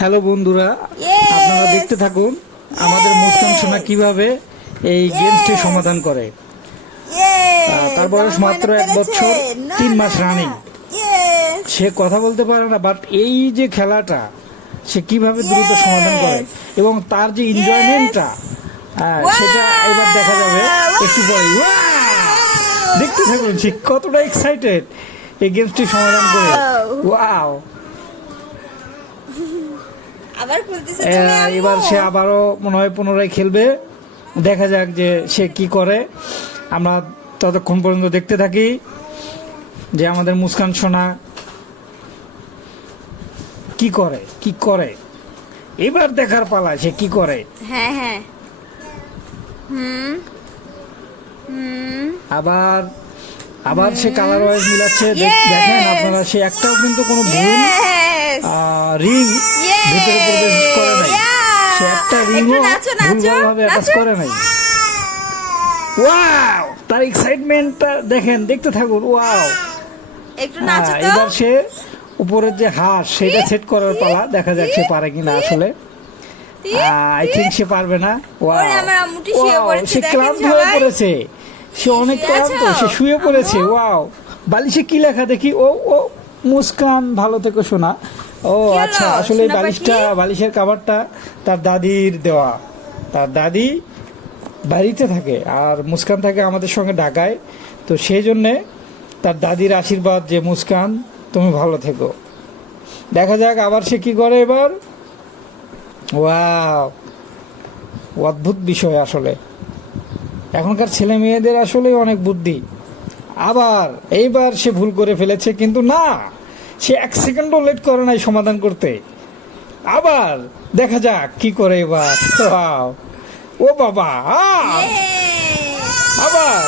Hello বন্ধুরা, আপনারা দেখতে থাকুন আমাদের মুস্কান সোনা কিভাবে এই গেমসটি সমাধান করে। তার বয়স মাত্র 1 বছর 3 মাস রানিং। সে কথা বলতে পারে না, বাট এই যে খেলাটা সে কিভাবে দ্রুত সমাধান করে এবং তার যে এনজয়মেন্টটা সেটা এবার দেখা যাবে একটু পরে। দেখতে থাকুন সে কতটা এক্সাইটেড এই গেমসটি সমাধান করে। ওয়াও! এবার সে আবারও মনে হয় পুনরায় খেলবে। দেখা যাক যে সে কি করে। আমরা ততক্ষণ পর্যন্ত দেখতে থাকি যে আমাদের মুস্কান সোনা কি করে। এবার দেখার পালা সে কি করে। হ্যাঁ হ্যাঁ আবার সে কালার ওয়াইজ মিলাচ্ছে। দেখেন আপনারা, সে একটাও কিন্তু কোনো ভুল রিং ভিতরে প্রবেশ করে নাই। সে একটা রিংও ভুলভাবে অ্যাটাচ করে নাই। ওয়াও! তার এক্সাইটমেন্টটা দেখেন, দেখতে থাকুন। ওয়াও! এবার সে উপরের যে হাঁস সেটা সেট করার পালা। দেখা যাক সে পারে কিনা। আসলে আই থিংক সে পারবে না। ওয়াও! সে ক্লান্ত হয়ে পড়েছে। সে অনেক ক্লান্ত, সে শুয়ে পড়েছে। ওয়াও! বালিশে কি লেখা দেখি। ও মুস্কান, ভালো থেকো সোনা। ও আচ্ছা, আসলে বালিশের কাভারটা তার দাদির দেওয়া। তার দাদি বাড়িতে থাকে আর মুস্কান থাকে আমাদের সঙ্গে ঢাকায়। তো সেই জন্যে তার দাদির আশীর্বাদ যে মুস্কান তুমি ভালো থেকো। দেখা যাক আবার সে কি করে এবার। ওয়াও! অদ্ভুত বিষয় আসলে। এখনকার ছেলে মেয়েদের আসলে অনেক বুদ্ধি। এইবার সে ভুল করে ফেলেছে, কিন্তু না, সে 1 সেকেন্ডও লেট করে নাই সমাধান করতে। আবার দেখা যাক কি করে এবার। ও বাবা! আবার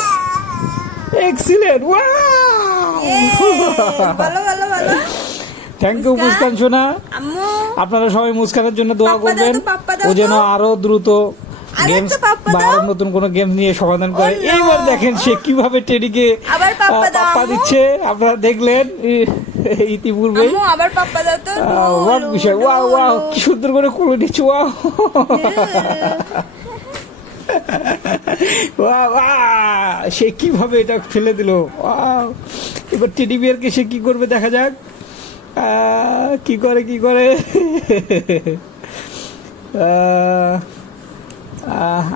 এক্সিলেন্ট! থ্যাংক ইউ মুস্কান সোনা। আপনারা সবাই মুস্কানের জন্য দোয়া করবেন, ও যেন আরো দ্রুত গেমস বা আরো নতুন কোনো গেম নিয়ে সমাধান করে। এইবার দেখেন সে কিভাবে টেডিকে পাপ্পা দিচ্ছে। আপনারা দেখলেন ইতিপূর্বে। বিষয়। ওয়াও ওয়াও, কি সুন্দর করে কোলে নিচ্ছে। ওয়াও! সে কিভাবে এটা ফেলে দিল। এবার টেডি বিয়ারকে সে কি করবে দেখা যাক। কি করে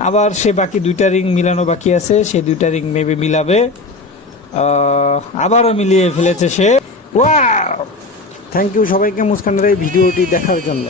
আবার সে বাকি 2টা রিং মিলানো বাকি আছে। সেই 2টা রিং মেবি মিলাবে। আবারও মিলিয়ে ফেলেছে সে। ওয়াও! থ্যাংক ইউ সবাইকে মুস্কানের এই ভিডিওটি দেখার জন্য।